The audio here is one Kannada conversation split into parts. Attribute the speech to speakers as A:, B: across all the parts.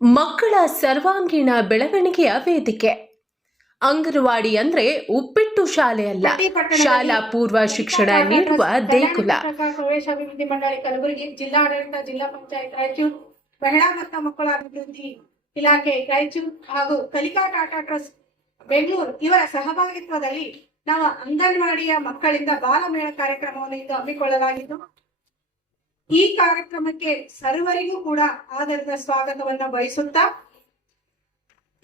A: ಮಕ್ಕಳ ಸರ್ವಾಂಗೀಣ ಬೆಳವಣಿಗೆಯ ವೇದಿಕೆ. ಅಂಗನವಾಡಿ ಅಂದ್ರೆ ಉಪ್ಪಿಟ್ಟು ಶಾಲೆ ಅಲ್ಲ ಶಾಲಾ ಪೂರ್ವ ಶಿಕ್ಷಣ ನೀಡುವ ದೇಗುಲ.
B: ಪ್ರವೇಶ ಅಭಿವೃದ್ಧಿ ಮಂಡಳಿ ಕಲಬುರಗಿ ಜಿಲ್ಲಾ ಆಡಳಿತ ಜಿಲ್ಲಾ ಪಂಚಾಯತ್ ರಾಯಚೂರು ಮಹಿಳಾ ಮತ್ತು ಮಕ್ಕಳ ಅಭಿವೃದ್ಧಿ ಇಲಾಖೆ ರಾಯಚೂರು ಹಾಗೂ ಕಲಿಕಾ ಟಾಟಾ ಟ್ರಸ್ಟ್ ಬೆಂಗಳೂರು ಇವರ ಸಹಭಾಗಿತ್ವದಲ್ಲಿ ನಾವು ಅಂಗನವಾಡಿಯ ಮಕ್ಕಳಿಂದ ಬಾಲಮೇಳ ಕಾರ್ಯಕ್ರಮವನ್ನು ಇಂದು ಹಮ್ಮಿಕೊಳ್ಳಲಾಗಿದ್ದು ಈ ಕಾರ್ಯಕ್ರಮಕ್ಕೆ ಸರ್ವರಿಗೂ ಕೂಡ ಆಧಾರದ ಸ್ವಾಗತವನ್ನ ಬಯಸುತ್ತಾ,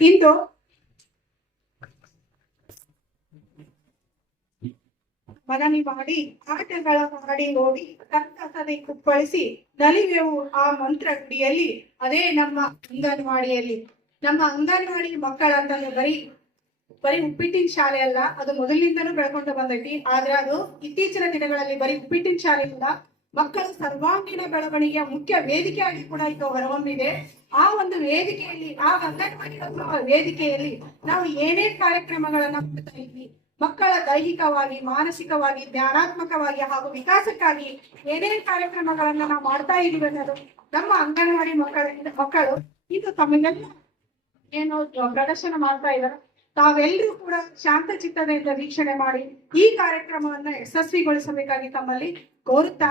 B: ಇಂದು ಮನವಿ ಮಾಡಿ, ಆಟಗಳ ಮಾಡಿ ನೋಡಿ ಕರ್ತಸದೆ ಕುಪ್ಪಳಿಸಿ ನಲಿವೆವು ಆ ಮಂತ್ರ ಗುಡಿಯಲ್ಲಿ ಅದೇ ನಮ್ಮ ಅಂಗನವಾಡಿಯಲ್ಲಿ. ನಮ್ಮ ಅಂಗನವಾಡಿ ಮಕ್ಕಳಂತಂದ್ರೆ ಬರೀ ಬರೀ ಉಪ್ಪಿಟ್ಟಿನ ಶಾಲೆ ಅಲ್ಲ, ಅದು ಮೊದಲಿನಿಂದನೂ ಬೆಳ್ಕೊಂಡು ಬಂದೈತಿ. ಆದ್ರೆ ಅದು ಇತ್ತೀಚಿನ ದಿನಗಳಲ್ಲಿ ಬರೀ ಉಪ್ಪಿಟ್ಟಿನ ಶಾಲೆ ಅಲ್ಲ ಮಕ್ಕಳ ಸರ್ವಾಂಗೀಣ ಬೆಳವಣಿಗೆಯ ಮುಖ್ಯ ವೇದಿಕೆಯಾಗಿ ಕೂಡ ಇದು ಹೊರಹೊಮ್ಮಿದೆ. ಆ ಒಂದು ವೇದಿಕೆಯಲ್ಲಿ, ಆ ಅಂಗನವಾಡಿ ವೇದಿಕೆಯಲ್ಲಿ ನಾವು ಏನೇ ಕಾರ್ಯಕ್ರಮಗಳನ್ನ ಮಾಡ್ತಾ ಇದ್ವಿ, ಮಕ್ಕಳ ದೈಹಿಕವಾಗಿ, ಮಾನಸಿಕವಾಗಿ, ಜ್ಞಾನಾತ್ಮಕವಾಗಿ ಹಾಗೂ ವಿಕಾಸಕ್ಕಾಗಿ ಏನೇ ಕಾರ್ಯಕ್ರಮಗಳನ್ನ ನಾವು ಮಾಡ್ತಾ ಇದೀವಿ ಅನ್ನೋದು ನಮ್ಮ ಅಂಗನವಾಡಿ ಮಕ್ಕಳ, ಮಕ್ಕಳು ಇದು ತಮಗೆಲ್ಲ ಏನು ಪ್ರದರ್ಶನ ಮಾಡ್ತಾ ಇದ್ದಾರೆ ತಾವೆಲ್ಲರೂ ಕೂಡ ಶಾಂತ ಚಿತ್ತದಿಂದ ವೀಕ್ಷಣೆ ಮಾಡಿ ಈ ಕಾರ್ಯಕ್ರಮವನ್ನ ಯಶಸ್ವಿಗೊಳಿಸಬೇಕಾಗಿ ತಮ್ಮಲ್ಲಿ ಕೋರುತ್ತಾ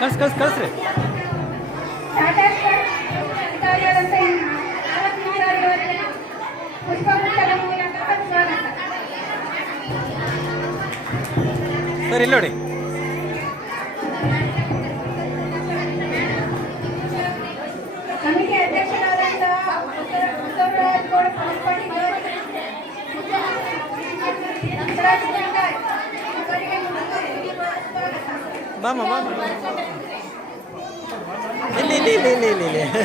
C: ಕಳ್ಸಿ ಕಳ್ಸಿ ಕಳಿಸ್ರಿ ಸರ್ ಇಲ್ಲಿ ನೋಡಿ Gracias. vamos, vamos. Ele, ele, ele, ele, ele.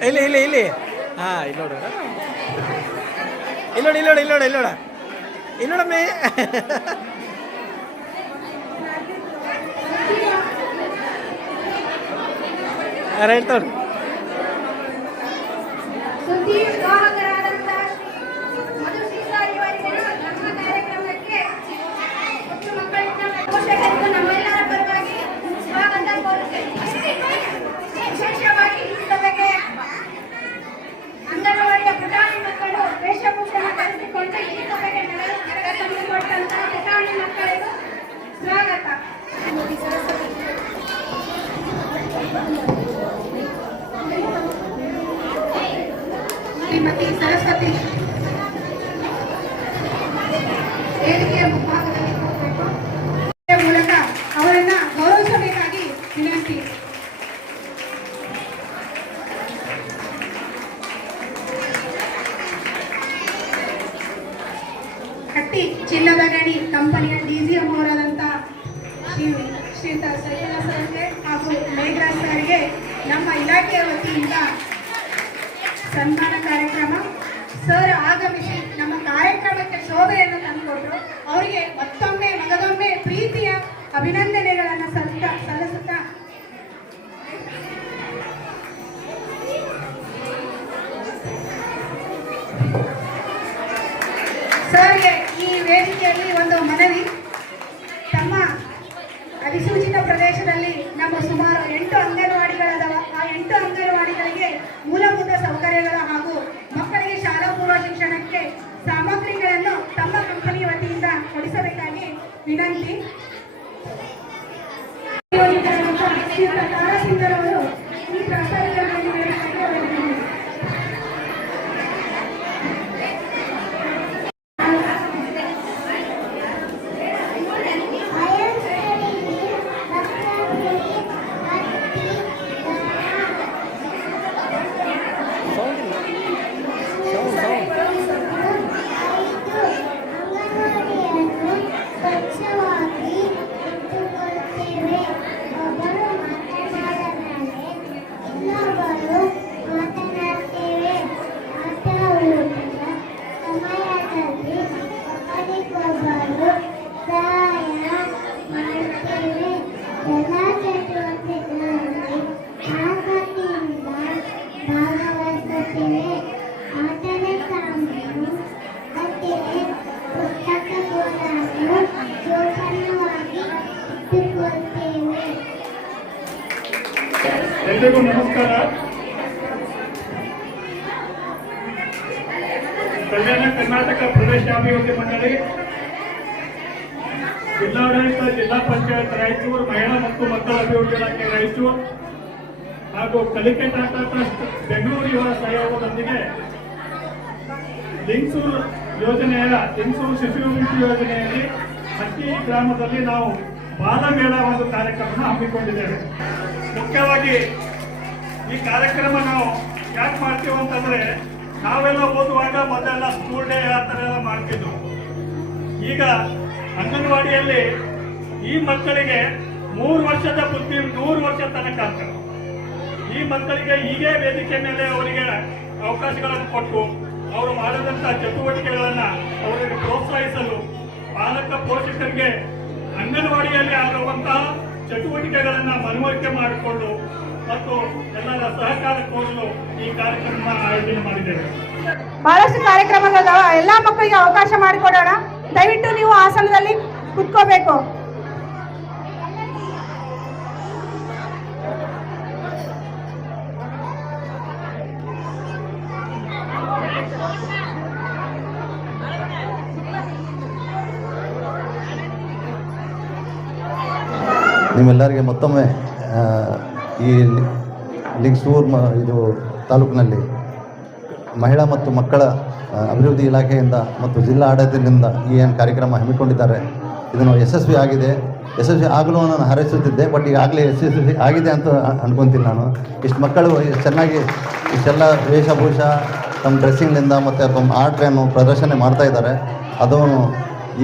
C: Ele,
D: ele, ele. Ah, el oro. El oro, el oro, el oro, el oro. El oro me... Ahora el toro. Sofía. ಮಕ್ಕಳು ವೇಷಭೂಷಣ ಈ ಸಭೆಗೆ ತಂದುಕೊಟ್ಟಂತಹ ಪುಟಾಣಿ ಸ್ವಾಗತ. ಸರಸ್ವತಿ ವೇದಿಕೆಯ ಮುಂಭಾಗದಲ್ಲಿ ವೇದಿಕೆಯಲ್ಲಿ ಒಂದು ಮನವಿ. ತಮ್ಮ ಅಧಿಸೂಚಿತ ಪ್ರದೇಶದಲ್ಲಿ ನಮ್ಮ ಸುಮಾರು ಎಂಟು ಅಂಗನವಾಡಿಗಳದಾವ
E: ಎಲ್ರಿಗೂ ನಮಸ್ಕಾರ. ಕಲ್ಯಾಣ ಕರ್ನಾಟಕ ಪ್ರದೇಶ ಅಭಿವೃದ್ಧಿ ಮಂಡಳಿ, ಜಿಲ್ಲಾಡಳಿತ, ಜಿಲ್ಲಾ ಪಂಚಾಯತ್ ರಾಯಚೂರು ಮಹಿಳಾ ಮತ್ತು ಮಕ್ಕಳ ಅಭಿವೃದ್ಧಿ ಇಲಾಖೆ ರಾಯಚೂರು ಹಾಗೂ ಕಲಿಕೆ ಟಾಟಾ ಟ್ರಸ್ಟ್ ಬೆಂಗಳೂರು ಇವರ ಸಹಯೋಗದೊಂದಿಗೆ ಲಿಂಗಸೂರು ಯೋಜನೆಯ, ಲಿಂಗಸೂರು ಶಿಶು ಯೋಜನೆಯಲ್ಲಿ ಹಟ್ಟಿ ಗ್ರಾಮದಲ್ಲಿ ನಾವು ಬಾಲಮೇಳ ಒಂದು ಕಾರ್ಯಕ್ರಮ ಹಮ್ಮಿಕೊಂಡಿದ್ದೇವೆ. ಮುಖ್ಯವಾಗಿ ಈ ಕಾರ್ಯಕ್ರಮ ನಾವು ಯಾಕೆ ಮಾಡ್ತೀವಿ ಅಂತಂದ್ರೆ, ನಾವೆಲ್ಲ ಓದುವಾಗ ಮೊದಲೆಲ್ಲ ಸ್ಕೂಲ್ ಡೇ ಆ ಥರ ಎಲ್ಲ ಮಾಡ್ತಿದ್ವು. ಈಗ ಅಂಗನವಾಡಿಯಲ್ಲಿ ಈ ಮಕ್ಕಳಿಗೆ ಮೂರು ವರ್ಷದ ಬುದ್ಧಿ, ನೂರು ವರ್ಷ ತನಕ ಆಗ್ತದೆ ಈ ಮಕ್ಕಳಿಗೆ ಹೀಗೆ ವೇದಿಕೆ ಮೇಲೆ ಅವರಿಗೆ ಅವಕಾಶಗಳನ್ನು ಕೊಟ್ಟು, ಅವರು ಮಾಡಿದಂಥ ಚಟುವಟಿಕೆಗಳನ್ನು ಅವರಿಗೆ ಪ್ರೋತ್ಸಾಹಿಸಲು, ಪಾಲಕ ಪೋಷಕರಿಗೆ ಅಂಗನವಾಡಿಯಲ್ಲಿ ಆಗಿರುವಂತಹ ಚಟುವಟಿಕೆಗಳನ್ನು ಮನವರಿಕೆ ಮಾಡಿಕೊಂಡು ಮತ್ತು ಎಲ್ಲರ ಸಹಕಾರ ಕೋರಲು ಈ ಕಾರ್ಯಕ್ರಮ ಆಯೋಜನೆ ಮಾಡಿದ್ದೇವೆ.
B: ಬಹಳಷ್ಟು ಕಾರ್ಯಕ್ರಮಗಳಿದಾವ ಎಲ್ಲ ಮಕ್ಕಳಿಗೆ ಅವಕಾಶ ಮಾಡಿಕೊಡೋಣ. ದಯವಿಟ್ಟು ನೀವು ಆಸನದಲ್ಲಿ ಕುತ್ಕೋಬೇಕು.
F: ನಿಮ್ಮೆಲ್ಲರಿಗೆ ಮತ್ತೊಮ್ಮೆ ಈ ಲಿಂಗ್ಸೂರ್ ಮ, ಇದು ತಾಲೂಕಿನಲ್ಲಿ ಮಹಿಳಾ ಮತ್ತು ಮಕ್ಕಳ ಅಭಿವೃದ್ಧಿ ಇಲಾಖೆಯಿಂದ ಮತ್ತು ಜಿಲ್ಲಾ ಆಡಳಿತದಿಂದ ಈ ಏನು ಕಾರ್ಯಕ್ರಮ ಹಮ್ಮಿಕೊಂಡಿದ್ದಾರೆ, ಇದನ್ನು ಯಶಸ್ವಿ ಆಗಿದೆ. ಯಶಸ್ವಿ ಆಗಲು ನಾನು ಹಾರೈಸುತ್ತಿದ್ದೆ, ಬಟ್ ಈಗಾಗಲೇ ಯಶಸ್ವಿ ಆಗಿದೆ ಅಂತ ಅನ್ಕೊಂತೀನಿ ನಾನು. ಇಷ್ಟು ಮಕ್ಕಳು ಚೆನ್ನಾಗಿ ಇಷ್ಟೆಲ್ಲ ವೇಷಭೂಷ, ತಮ್ಮ ಡ್ರೆಸ್ಸಿಂಗ್ನಿಂದ ಮತ್ತು ತಮ್ಮ ಆರ್ಟ್ರನ್ನು ಪ್ರದರ್ಶನ ಮಾಡ್ತಾ ಇದ್ದಾರೆ. ಅದು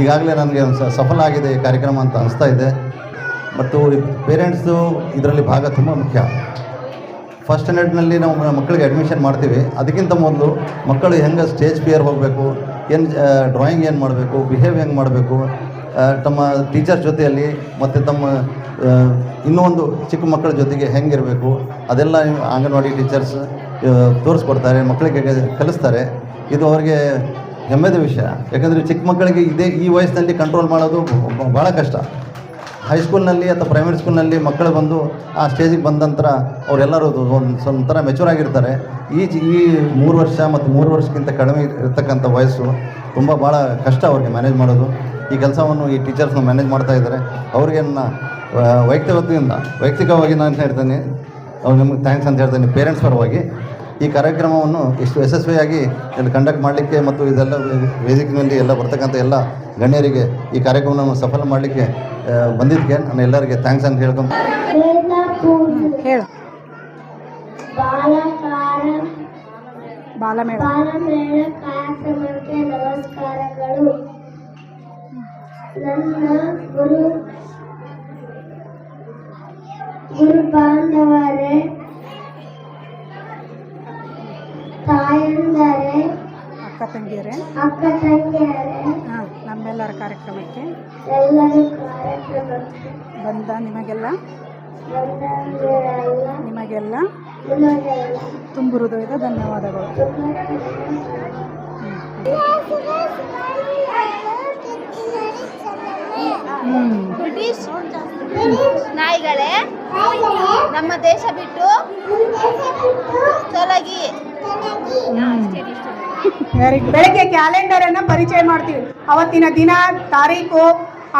F: ಈಗಾಗಲೇ ನನಗೆ ಸಫಲ ಆಗಿದೆ ಈ ಕಾರ್ಯಕ್ರಮ ಅಂತ ಅನಿಸ್ತಾ ಇದೆ. ಮತ್ತು ಪೇರೆಂಟ್ಸು ಇದರಲ್ಲಿ ಭಾಗ ತುಂಬ ಮುಖ್ಯ. ಫಸ್ಟ್ ಸ್ಟ್ಯಾಂಡರ್ಡ್ನಲ್ಲಿ ನಾವು ಮಕ್ಕಳಿಗೆ ಅಡ್ಮಿಷನ್ ಮಾಡ್ತೀವಿ. ಅದಕ್ಕಿಂತ ಮೊದಲು ಮಕ್ಕಳು ಹೆಂಗೆ ಸ್ಟೇಜ್ ಫಿಯರ್ ಹೋಗಬೇಕು, ಏನು ಡ್ರಾಯಿಂಗ್ ಏನು ಮಾಡಬೇಕು ಬಿಹೇವ್ ಹೆಂಗೆ ಮಾಡಬೇಕು ತಮ್ಮ ಟೀಚರ್ ಜೊತೆಯಲ್ಲಿ ಮತ್ತು ತಮ್ಮ ಇನ್ನೊಂದು ಚಿಕ್ಕ ಮಕ್ಕಳ ಜೊತೆಗೆ ಹೆಂಗಿರಬೇಕು, ಅದೆಲ್ಲ ಅಂಗನವಾಡಿ ಟೀಚರ್ಸ್ ತೋರಿಸ್ಕೊಡ್ತಾರೆ, ಮಕ್ಕಳಿಗೆ ಕಲಿಸ್ತಾರೆ. ಇದು ಅವ್ರಿಗೆ ಹೆಮ್ಮೆದ ವಿಷಯ. ಯಾಕಂದರೆ ಚಿಕ್ಕ ಮಕ್ಕಳಿಗೆ ಇದೇ ಈ ವಯಸ್ಸಿನಲ್ಲಿ ಕಂಟ್ರೋಲ್ ಮಾಡೋದು ಭಾಳ ಕಷ್ಟ. ಹೈಸ್ಕೂಲ್ನಲ್ಲಿ ಅಥವಾ ಪ್ರೈಮರಿ ಸ್ಕೂಲ್ನಲ್ಲಿ ಮಕ್ಕಳು ಬಂದು ಆ ಸ್ಟೇಜಿಗೆ ಬಂದ ನಂತರ ಅವರೆಲ್ಲರೂ ಒಂದು ಒಂಥರ ಮೆಚೂರ್ ಆಗಿರ್ತಾರೆ. ಈ ಈ ಮೂರು ವರ್ಷ ಮತ್ತು ಮೂರು ವರ್ಷಕ್ಕಿಂತ ಕಡಿಮೆ ಇರತಕ್ಕಂಥ ವಯಸ್ಸು ತುಂಬ ಭಾಳ ಕಷ್ಟ ಅವ್ರಿಗೆ ಮ್ಯಾನೇಜ್ ಮಾಡೋದು. ಈ ಕೆಲಸವನ್ನು ಈ ಟೀಚರ್ಸ್ನ ಮ್ಯಾನೇಜ್ ಮಾಡ್ತಾ ಇದ್ದಾರೆ. ಅವ್ರಿಗೆ ನನ್ನ ವೈಯಕ್ತಿಕದಿಂದ ವೈಯಕ್ತಿಕವಾಗಿ ನಾನು ಹೇಳ್ತೇನೆ, ಅವ್ರು ನಿಮಗೆ ಥ್ಯಾಂಕ್ಸ್ ಅಂತ ಹೇಳ್ತೇನೆ ಪೇರೆಂಟ್ಸ್ ಪರವಾಗಿ. ಈ ಕಾರ್ಯಕ್ರಮವನ್ನು ಇಷ್ಟು ಯಶಸ್ವಿಯಾಗಿ ಇಲ್ಲಿ ಕಂಡಕ್ಟ್ ಮಾಡಲಿಕ್ಕೆ ಮತ್ತು ಇದೆಲ್ಲ ವೇದಿಕೆಯಲ್ಲಿ ಎಲ್ಲ ಬರ್ತಕ್ಕಂಥ ಎಲ್ಲ ಗಣ್ಯರಿಗೆ ಈ ಕಾರ್ಯಕ್ರಮವನ್ನು ಸಫಲ ಮಾಡಲಿಕ್ಕೆ ಬಂದಿದ್ದಕ್ಕೆ ನಾನು ಎಲ್ಲರಿಗೆ ಥ್ಯಾಂಕ್ಸ್ ಅಂತ ಹೇಳ್ಕೊಂಡು
B: ಬಾಲಮೇಳ.
G: ಬಾಲಮೇಳ ಕಾರ್ಯಕ್ರಮಕ್ಕೆ ನಮಸ್ಕಾರಗಳು. ನನ್ನ ಗುರು ಗುರು ಬಾಂಧವರೇ ತಾಯಂದರೆ
B: ಅಕ್ಕ ತಂಗಿಯರೇ?
G: ಅಕ್ಕ ತಂಗಿಯರೇ.
B: ಹಾಂ ನಮ್ಮೆಲ್ಲರ ಕಾರ್ಯಕ್ರಮಕ್ಕೆ
G: ಎಲ್ಲರೂ ಕಾರ್ಯಕ್ರಮಕ್ಕೆ
B: ಬಂದ ನಿಮಗೆಲ್ಲ? ನಿಮಗೆಲ್ಲ? ತುಂಬು ಹೃದಯದ ಧನ್ಯವಾದಗಳು.
H: ಬ್ರಿಟಿಷ್ ನಾಯಿಗಳೇ ನಮ್ಮ ದೇಶ ಬಿಟ್ಟು ತೊಲಗಿ.
B: ವೆರಿ ಗುಡ್ ಬೆಳಗ್ಗೆ ಕ್ಯಾಲೆಂಡರ್ ಅನ್ನ ಪರಿಚಯ ಮಾಡ್ತೀವಿ. ಅವತ್ತಿನ ದಿನ ತಾರೀಕು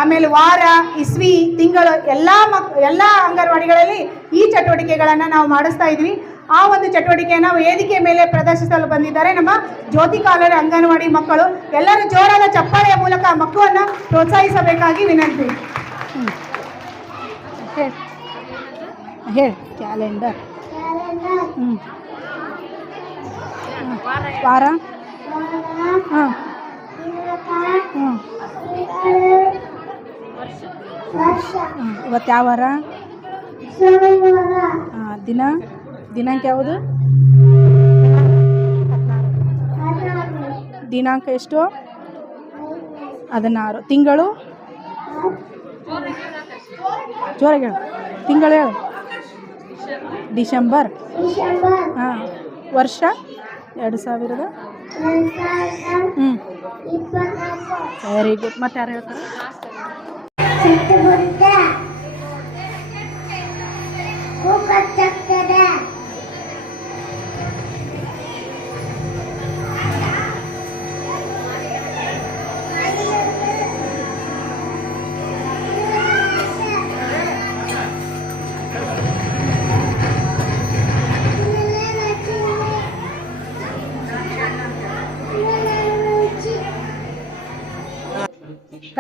B: ಆಮೇಲೆ ವಾರ ಇಸ್ವಿ ತಿಂಗಳು ಎಲ್ಲ ಮಕ್ ಎಲ್ಲ ಅಂಗನವಾಡಿಗಳಲ್ಲಿ ಈ ಚಟುವಟಿಕೆಗಳನ್ನು ನಾವು ಮಾಡಿಸ್ತಾ ಇದ್ವಿ. ಆ ಒಂದು ಚಟುವಟಿಕೆಯನ್ನು ವೇದಿಕೆ ಮೇಲೆ ಪ್ರದರ್ಶಿಸಲು ಬಂದಿದ್ದಾರೆ. ನಮ್ಮ ಜ್ಯೋತಿ ಕಾಲರ ಅಂಗನವಾಡಿ ಮಕ್ಕಳು. ಎಲ್ಲರೂ ಜೋರಾದ ಚಪ್ಪಾಳೆಯ ಮೂಲಕ ಮಕ್ಕಳನ್ನು ಪ್ರೋತ್ಸಾಹಿಸಬೇಕಾಗಿ ವಿನಂತಿ. ಹೇಳಿ ಕ್ಯಾಲೆಂಡರ್ ಹ್ಞೂ ವಾರ? ಹಾಂ.
G: ಹಾಂ
B: ಇವತ್ತು ಯಾವ ವಾರ? ಹಾಂ, ದಿನ? ದಿನಾಂಕ ಯಾವುದು? ದಿನಾಂಕ ಎಷ್ಟು? ಹದಿನಾರು. ತಿಂಗಳು? ಜೋರಾಗಿ ಹೇಳು. ತಿಂಗಳು ಹೇಳು. ಡಿಸೆಂಬರ್ ಹಾಂ. ವರ್ಷ? ಎರಡು ಸಾವಿರದ? ಹ್ಞೂ ವೆರಿ ಗುಡ್ ಮತ್ತೆ ಯಾರು ಹೇಳ್ತಾರೆ?
G: ಹೂ ಹೂಕಚ್ಚಕ್ಕದ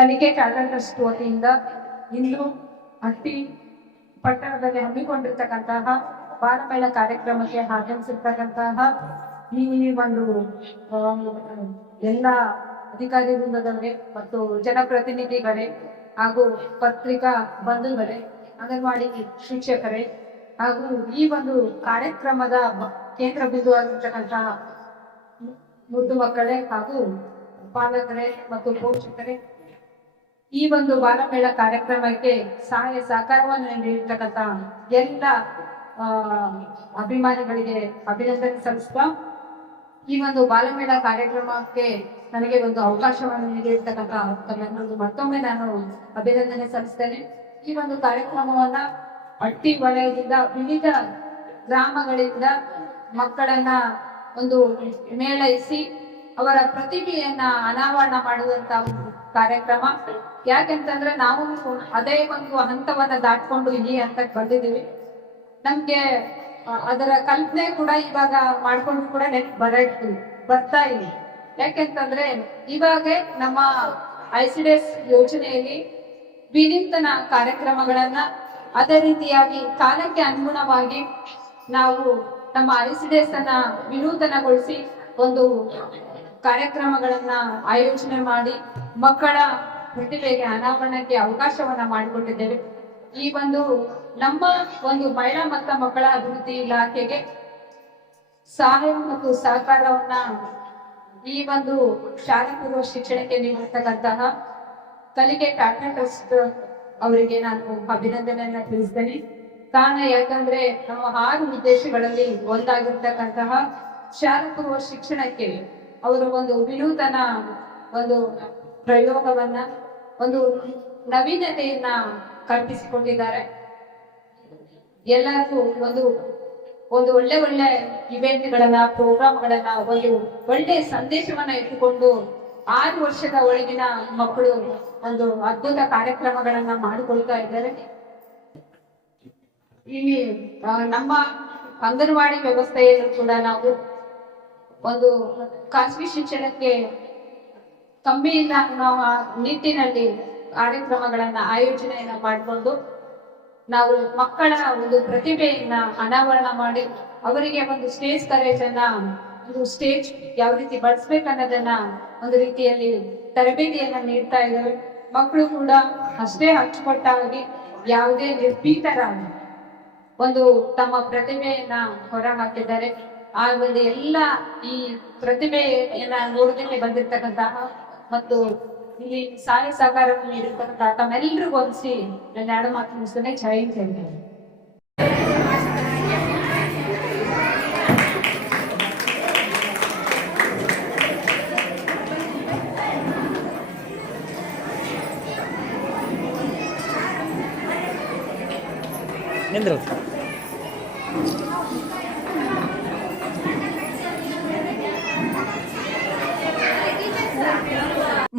I: ಕಲಿಕೆ ಚಾರಿಟಬಲ್ ಟ್ರಸ್ಟ್ ಇಂದು ಹಟ್ಟಿ ಪಟ್ಟಣದಲ್ಲಿ ಹಮ್ಮಿಕೊಂಡಿರ್ತಕ್ಕಂತಹ ಬಾಲಮೇಳ ಕಾರ್ಯಕ್ರಮಕ್ಕೆ ಆಗಮಿಸಿರ್ತಕ್ಕಂತಹ ಈ ಒಂದು ಎಲ್ಲ ಅಧಿಕಾರಿ ವೃಂದದವರೇ ಮತ್ತು ಜನಪ್ರತಿನಿಧಿಗಳೇ ಹಾಗೂ ಪತ್ರಿಕಾ ಬಂಧುಗಳೇ, ಅಂಗನವಾಡಿ ಶಿಕ್ಷಕರೇ ಹಾಗೂ ಈ ಒಂದು ಕಾರ್ಯಕ್ರಮದ ಕೇಂದ್ರ ಬಿಂದು ಆಗಿರ್ತಕ್ಕಂತಹ ಮುದ್ದು ಮಕ್ಕಳೇ ಹಾಗೂ ಪಾಲಕರೇ ಮತ್ತು ಪೋಷಕರೇ ಈ ಒಂದು ಬಾಲಮೇಳ ಕಾರ್ಯಕ್ರಮಕ್ಕೆ ಸಹಾಯ ಸಹಕಾರವನ್ನು ನೀಡಿರ್ತಕ್ಕಂಥ ಎಲ್ಲ ಅಭಿಮಾನಿಗಳಿಗೆ ಅಭಿನಂದನೆ ಸಲ್ಲಿಸುವ ಈ ಒಂದು ಬಾಲಮೇಳ ಕಾರ್ಯಕ್ರಮಕ್ಕೆ ನನಗೆ ಒಂದು ಅವಕಾಶವನ್ನು ನೀಡಿರ್ತಕ್ಕಂಥ ತಮ್ಮೆಲ್ಲರಿಗೂ ಮತ್ತೊಮ್ಮೆ ನಾನು ಅಭಿನಂದನೆ ಸಲ್ಲಿಸ್ತೇನೆ. ಈ ಒಂದು ಕಾರ್ಯಕ್ರಮವನ್ನ ಹಟ್ಟಿ ವಲಯದಿಂದ ವಿವಿಧ ಗ್ರಾಮಗಳಿಂದ ಮಕ್ಕಳನ್ನ ಒಂದು ಮೇಳೈಸಿ ಅವರ ಪ್ರತಿಭೆಯನ್ನ ಅನಾವರಣ ಮಾಡುವಂತ ಕಾರ್ಯಕ್ರಮ. ಯಾಕೆಂತಂದ್ರೆ ನಾವು ಅದೇ ಒಂದು ಹಂತವನ್ನ ದಾಟ್ಕೊಂಡು ಇಲ್ಲಿ ಅಂತ ಬಂದಿದೀವಿ ನಮ್ಗೆ ಅದರ ಕಲ್ಪನೆ ಕೂಡ ಇವಾಗ ಮಾಡ್ಕೊಂಡು ಕೂಡ ನೆಟ್ ಬರ ಬರ್ತಾ ಇದೆ. ಯಾಕೆಂತಂದ್ರೆ ಇವಾಗ ನಮ್ಮ ಐಸಿಡಿಎಸ್ ಯೋಜನೆಯಲ್ಲಿ ವಿನೂತನ ಕಾರ್ಯಕ್ರಮಗಳನ್ನ ಅದೇ ರೀತಿಯಾಗಿ ಕಾಲಕ್ಕೆ ಅನುಗುಣವಾಗಿ ನಾವು ನಮ್ಮ ಐಸಿಡಿಎಸ್ ಅನ್ನ ವಿನೂತನಗೊಳಿಸಿ ಒಂದು ಕಾರ್ಯಕ್ರಮಗಳನ್ನ ಆಯೋಜನೆ ಮಾಡಿ ಮಕ್ಕಳ ಪ್ರತಿಭೆಗೆ ಅನಾವರಣಕ್ಕೆ ಅವಕಾಶವನ್ನ ಮಾಡಿಕೊಟ್ಟಿದ್ದೇವೆ. ಈ ಒಂದು ನಮ್ಮ ಒಂದು ಮಹಿಳಾ ಮತ್ತು ಮಕ್ಕಳ ಅಭಿವೃದ್ಧಿ ಇಲಾಖೆಗೆ ಸಹಾಯ ಮತ್ತು ಸಹಕಾರವನ್ನ ಈ ಒಂದು ಶಾಲಾ ಪೂರ್ವ ಶಿಕ್ಷಣಕ್ಕೆ ನೀಡಿರ್ತಕ್ಕಂತಹ ಕಲಿಕೆ ಟಾಟಾ ಟ್ರಸ್ಟ್ ಅವರಿಗೆ ನಾನು ಅಭಿನಂದನೆಯನ್ನ ತಿಳಿಸ್ತೇನೆ. ಕಾರಣ ಯಾಕಂದ್ರೆ ನಮ್ಮ ಆರು ಉದ್ದೇಶಗಳಲ್ಲಿ ಒಂದಾಗಿರ್ತಕ್ಕಂತಹ ಶಾಲಾ ಪೂರ್ವ ಶಿಕ್ಷಣಕ್ಕೆ ಅವರು ಒಂದು ವಿನೂತನ ಒಂದು ಪ್ರಯೋಗವನ್ನ ಒಂದು ನವೀನತೆಯನ್ನ ಕಲ್ಪಿಸಿಕೊಂಡಿದ್ದಾರೆ. ಎಲ್ಲರಿಗೂ ಒಂದು ಒಂದು ಒಳ್ಳೆ ಒಳ್ಳೆ ಇವೆಂಟ್ಗಳನ್ನ, ಪ್ರೋಗ್ರಾಮ್ಗಳನ್ನ, ಒಂದು ಒಳ್ಳೆ ಸಂದೇಶವನ್ನ ಇಟ್ಟುಕೊಂಡು ಆರು ವರ್ಷದ ಒಳಗಿನ ಮಕ್ಕಳು ಒಂದು ಅದ್ಭುತ ಕಾರ್ಯಕ್ರಮಗಳನ್ನ ಮಾಡಿಕೊಳ್ತಾ ಇದ್ದಾರೆ. ಇಲ್ಲಿ ನಮ್ಮ ಅಂಗನವಾಡಿ ವ್ಯವಸ್ಥೆಯಲ್ಲೂ ಕೂಡ ನಾವು ಒಂದು ಖಾಸಗಿ ಶಿಕ್ಷಣಕ್ಕೆ ಕಮ್ಮಿ ನಾವು ಆ ನಿಟ್ಟಿನಲ್ಲಿ ಕಾರ್ಯಕ್ರಮಗಳನ್ನ ಆಯೋಜನೆಯನ್ನ ಮಾಡಿಕೊಂಡು ನಾವು ಮಕ್ಕಳ ಒಂದು ಪ್ರತಿಭೆಯನ್ನ ಅನಾವರಣ ಮಾಡಿ ಅವರಿಗೆ ಒಂದು ಸ್ಟೇಜ್ ಕರೇಜ್ ಅನ್ನ, ಒಂದು ಸ್ಟೇಜ್ ಯಾವ ರೀತಿ ಬಳಸ್ಬೇಕನ್ನೋದನ್ನ ಒಂದು ರೀತಿಯಲ್ಲಿ ತರಬೇತಿಯನ್ನ ನೀಡ್ತಾ ಇದ್ದೇವೆ. ಮಕ್ಕಳು ಕೂಡ ಅಷ್ಟೇ ಅಚ್ಚುಕಟ್ಟಾಗಿ ಯಾವುದೇ ನಿರ್ಭೀತರ ಒಂದು ತಮ್ಮ ಪ್ರತಿಭೆಯನ್ನ ಹೊರ ಹಾಕಿದ್ದಾರೆ ಆ ಒಂದು ಎಲ್ಲ ಈ ಪ್ರತಿಭೆಯನ್ನ ನೋಡೋದಕ್ಕೆ ಬಂದಿರ್ತಕ್ಕಂತಹ ಮತ್ತು ಇಲ್ಲಿ ಸಹಾಯ ಸಹಕಾರ ನೀಡಿರ್ತಕ್ಕಂಥ ತಮ್ಮೆಲ್ಲರಿಗೂ ಹೊಂದಿಸಿ ನನ್ನ ಎರಡು ಮಾತು ಮುಗಿಸ್ತೇನೆ ಜೈ ಜೈ ಭಾರತ್.
C: ನಿಂದ್ರು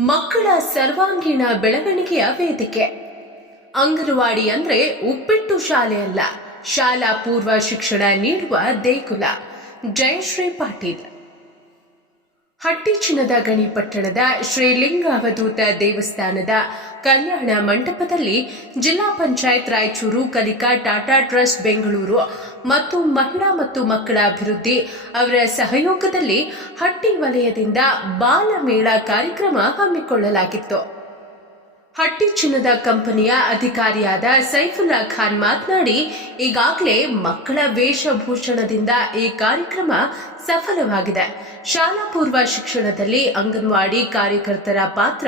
A: ಮಕ್ಕಳ ಸರ್ವಾಂಗೀಣ ಬೆಳವಣಿಗೆಯ ವೇದಿಕೆ. ಅಂಗನವಾಡಿ ಅಂದ್ರೆ ಉಪ್ಪಿಟ್ಟು ಶಾಲೆ ಅಲ್ಲ, ಶಾಲಾ ಪೂರ್ವ ಶಿಕ್ಷಣ ನೀಡುವ ದೇಗುಲ. ಜಯಶ್ರೀ ಪಾಟೀಲ್. ಹಟ್ಟಿಚಿನದ ಗಣಿ ಪಟ್ಟಣದ ಶ್ರೀಲಿಂಗಾವಧೂತ ದೇವಸ್ಥಾನದ ಕಲ್ಯಾಣ ಮಂಟಪದಲ್ಲಿ ಜಿಲ್ಲಾ ಪಂಚಾಯತ್ ರಾಯಚೂರು ಕಲಿಕಾ ಟಾಟಾ ಟ್ರಸ್ಟ್ ಬೆಂಗಳೂರು ಮತ್ತು ಮಹಿಳಾ ಮತ್ತು ಮಕ್ಕಳ ಅಭಿವೃದ್ಧಿ. ಅವರ ಸಹಯೋಗದಲ್ಲಿ ಹಟ್ಟಿ ವಲಯದಿಂದ ಬಾಲಮೇಳ ಕಾರ್ಯಕ್ರಮ ಹಮ್ಮಿಕೊಳ್ಳಲಾಗಿತ್ತು. ಹಟ್ಟಿ ಚಿನ್ನದ ಕಂಪನಿಯ ಅಧಿಕಾರಿಯಾದ ಸೈಫುಲ್ಲಾ ಖಾನ್ ಮಾತನಾಡಿ, ಈಗಾಗಲೇ ಮಕ್ಕಳ ವೇಷಭೂಷಣದಿಂದ ಈ ಕಾರ್ಯಕ್ರಮ ಸಫಲವಾಗಿದೆ. ಶಾಲಾ ಪೂರ್ವ ಶಿಕ್ಷಣದಲ್ಲಿ ಅಂಗನವಾಡಿ ಕಾರ್ಯಕರ್ತರ ಪಾತ್ರ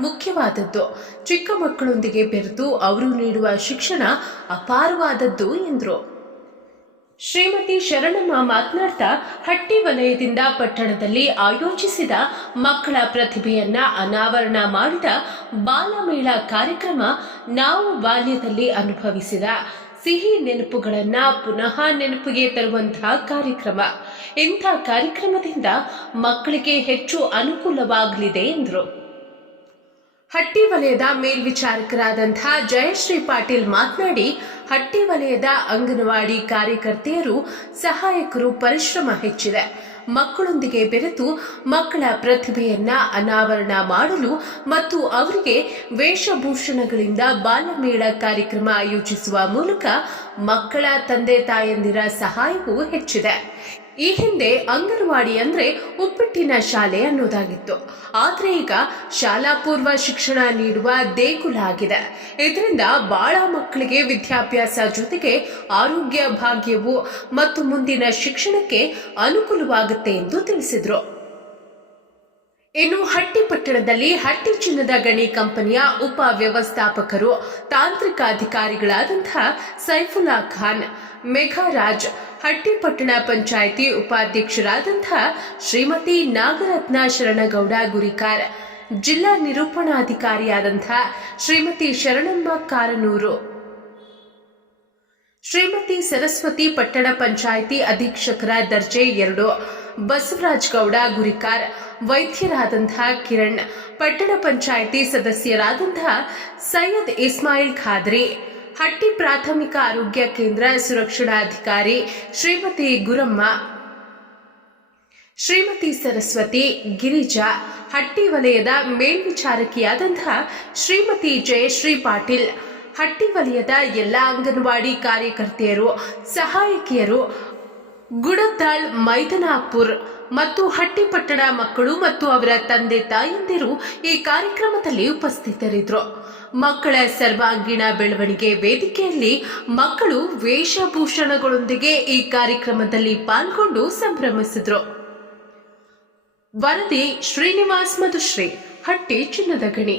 A: ಮುಖ್ಯವಾದದ್ದು. ಚಿಕ್ಕ ಮಕ್ಕಳೊಂದಿಗೆ ಬೆರೆತು ಅವರು ನೀಡುವ ಶಿಕ್ಷಣ ಅಪಾರವಾದದ್ದು ಎಂದರು. ಶ್ರೀಮತಿ ಶರಣಮ್ಮ ಮಾತನಾಡ್ತಾ ಹಟ್ಟಿ ವಲಯದಿಂದ ಪಟ್ಟಣದಲ್ಲಿ ಆಯೋಜಿಸಿದ ಮಕ್ಕಳ ಪ್ರತಿಭೆಯನ್ನ ಅನಾವರಣ ಮಾಡಿದ ಬಾಲಮೇಳ ಕಾರ್ಯಕ್ರಮ ನಾವು ಬಾಲ್ಯದಲ್ಲಿ ಅನುಭವಿಸಿದ ಸಿಹಿ ನೆನಪುಗಳನ್ನ ಪುನಃ ನೆನಪಿಗೆ ತರುವಂತಹ ಕಾರ್ಯಕ್ರಮ. ಇಂಥ ಕಾರ್ಯಕ್ರಮದಿಂದ ಮಕ್ಕಳಿಗೆ ಹೆಚ್ಚು ಅನುಕೂಲವಾಗಲಿದೆ ಎಂದರು. ಹಟ್ಟಿ ವಲಯದ ಮೇಲ್ವಿಚಾರಕರಾದಂತಹ ಜಯಶ್ರೀ ಪಾಟೀಲ್ ಮಾತನಾಡಿ, ಹಟ್ಟಿ ವಲಯದ ಅಂಗನವಾಡಿ ಕಾರ್ಯಕರ್ತೆಯರು ಸಹಾಯಕರು ಪರಿಶ್ರಮ ಹೆಚ್ಚಿದೆ. ಮಕ್ಕಳೊಂದಿಗೆ ಬೆರೆತು ಮಕ್ಕಳ ಪ್ರತಿಭೆಯನ್ನ ಅನಾವರಣ ಮಾಡಲು ಮತ್ತು ಅವರಿಗೆ ವೇಷಭೂಷಣಗಳಿಂದ ಬಾಲಮೇಳ ಕಾರ್ಯಕ್ರಮ ಆಯೋಜಿಸುವ ಮೂಲಕ ಮಕ್ಕಳ ತಂದೆ ತಾಯಂದಿರ ಸಹಾಯವೂ ಹೆಚ್ಚಿದೆ. ಈ ಹಿಂದೆ ಅಂಗನವಾಡಿ ಅಂದರೆ ಉಪ್ಪಿಟ್ಟಿನ ಶಾಲೆ ಅನ್ನೋದಾಗಿತ್ತು. ಆದರೆ ಈಗ ಶಾಲಾ ಪೂರ್ವ ಶಿಕ್ಷಣ ನೀಡುವ ದೇಗುಲ ಆಗಿದೆ. ಇದರಿಂದ ಬಹಳ ಮಕ್ಕಳಿಗೆ ವಿದ್ಯಾಭ್ಯಾಸ ಜೊತೆಗೆ ಆರೋಗ್ಯ ಭಾಗ್ಯವು ಮತ್ತು ಮುಂದಿನ ಶಿಕ್ಷಣಕ್ಕೆ ಅನುಕೂಲವಾಗುತ್ತೆ ಎಂದು ತಿಳಿಸಿದರು. ಇನ್ನು ಹಟ್ಟಿ ಪಟ್ಟಣದಲ್ಲಿ ಹಟ್ಟಿ ಚಿನ್ನದ ಗಣಿ ಕಂಪನಿಯ ಉಪ ವ್ಯವಸ್ಥಾಪಕರು, ತಾಂತ್ರಿಕ ಅಧಿಕಾರಿಗಳಾದಂತಹ ಸೈಫುಲ್ಲಾ ಖಾನ್ ಮೇಘರಾಜ್ ಹಟ್ಟಿ ಪಟ್ಟಣ ಪಂಚಾಯಿತಿ ಉಪಾಧ್ಯಕ್ಷರಾದಂತಹ ಶ್ರೀಮತಿ ನಾಗರತ್ನ ಶರಣಗೌಡ ಗುರಿಕಾರ್, ಜಿಲ್ಲಾ ನಿರೂಪಣಾಧಿಕಾರಿಯಾದಂತಹ ಶ್ರೀಮತಿ ಶರಣಮ್ಮ ಕಾರನೂರು. ಶ್ರೀಮತಿ ಸರಸ್ವತಿ ಪಟ್ಟಣ ಪಂಚಾಯಿತಿ ಅಧೀಕ್ಷಕರ ದರ್ಜೆ ಎರಡು ಬಸವರಾಜ್ ಗೌಡ ಗುರಿಕಾರ್ ವೈದ್ಯರಾದಂತಹ ಕಿರಣ್, ಪಟ್ಟಣ ಪಂಚಾಯಿತಿ ಸದಸ್ಯರಾದಂತಹ ಸೈಯದ್ ಇಸ್ಮಾಯಿಲ್ ಖಾದ್ರಿ, ಹಟ್ಟಿ ಪ್ರಾಥಮಿಕ ಆರೋಗ್ಯ ಕೇಂದ್ರ ಸುರಕ್ಷಣಾಧಿಕಾರಿ ಶ್ರೀಮತಿ ಗುರಮ್ಮ, ಶ್ರೀಮತಿ ಸರಸ್ವತಿ ಗಿರಿಜಾ, ಹಟ್ಟಿ ವಲಯದ ಮೇಲ್ವಿಚಾರಕಿಯಾದಂತಹ ಶ್ರೀಮತಿ ಜಯಶ್ರೀ ಪಾಟೀಲ್ ಹಟ್ಟಿ ವಲಯದ ಎಲ್ಲ ಅಂಗನವಾಡಿ ಕಾರ್ಯಕರ್ತೆಯರು, ಸಹಾಯಕಿಯರು ಗುಡತಾಳ್ ಮೈದನಾಪುರ್ ಮತ್ತು ಹಟ್ಟಿಪಟ್ಟಣ ಮಕ್ಕಳು ಮತ್ತು ಅವರ ತಂದೆ ತಾಯಂದಿರು ಈ ಕಾರ್ಯಕ್ರಮದಲ್ಲಿ ಉಪಸ್ಥಿತರಿದ್ದರು. ಮಕ್ಕಳ ಸರ್ವಾಂಗೀಣ ಬೆಳವಣಿಗೆ ವೇದಿಕೆಯಲ್ಲಿ ಮಕ್ಕಳು ವೇಷಭೂಷಣಗಳೊಂದಿಗೆ ಈ ಕಾರ್ಯಕ್ರಮದಲ್ಲಿ ಪಾಲ್ಗೊಂಡು ಸಂಭ್ರಮಿಸಿದ್ರು. ವರದಿ ಶ್ರೀನಿವಾಸ್ ಮಧುಶ್ರೀ, ಹಟ್ಟಿ ಚಿನ್ನದ ಗಣಿ